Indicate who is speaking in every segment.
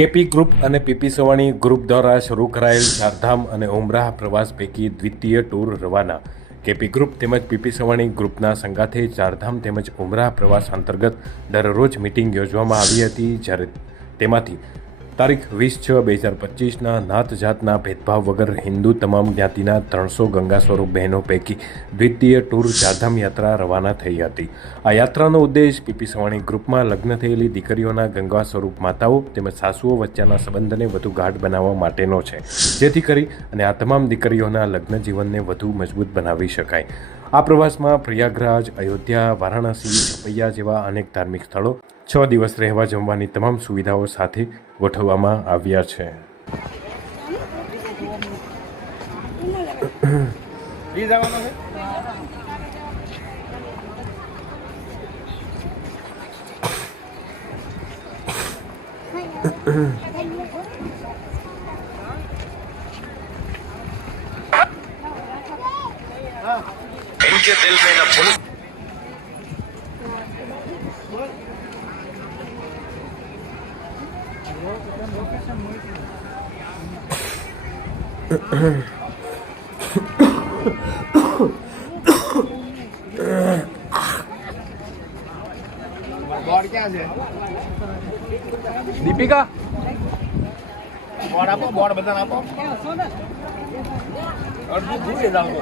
Speaker 1: KP group અને PP Savani group દ્વારા શરૂ કરાયેલ ચારધામ અને ઉમરાહ પ્રવાસ પૈકી દ્વિતીય ટૂર રવાના. કેપી ગ્રુપ તેમજ પીપી સવાણી ગ્રુપના સંગાથે ચારધામ તેમજ ઉમરાહ પ્રવાસ અંતર્ગત દરરોજ મિટિંગ યોજવામાં આવી હતી જ્યારે તેમાંથી તારીખ વીસ છ બે હજાર પચીસના નાત જાતના ભેદભાવ વગર હિન્દુ તમામ જ્ઞાતિના ત્રણસો ગંગા સ્વરૂપ બહેનો પૈકી દ્વિતીય ટૂર ચારધામ યાત્રા રવાના થઈ હતી. આ યાત્રાનો ઉદ્દેશ પીપી સવાણી ગ્રુપમાં લગ્ન થયેલી દીકરીઓના ગંગા સ્વરૂપ માતાઓ તેમજ સાસુઓ વચ્ચેના સંબંધને વધુ ગાઢ બનાવવા માટેનો છે. જેથી કરી અને આ તમામ દીકરીઓના લગ્ન જીવનને વધુ મજબૂત બનાવી શકાય. આ પ્રવાસમાં પ્રયાગરાજ, અયોધ્યા, વારાણસી છપૈયા જેવા અનેક ધાર્મિક સ્થળો છ દિવસ રહેવા જમવાની તમામ સુવિધાઓ સાથે ગોઠવવામાં આવ્યા છે
Speaker 2: ઈ જવાનો છે
Speaker 3: इनके दिल में न पुलिस
Speaker 2: દીપિકા બોર્ડ આપો બોર્ડ બધાને આપો અડધું દૂર એ જાવ તો.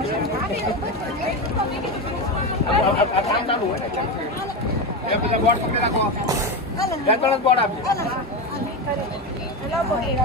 Speaker 2: આ- આ- આ કામ ચાલુ હોય ને એ બધા બોર્ડ પકડી રાખો બે ત્રણ Hello po, eh,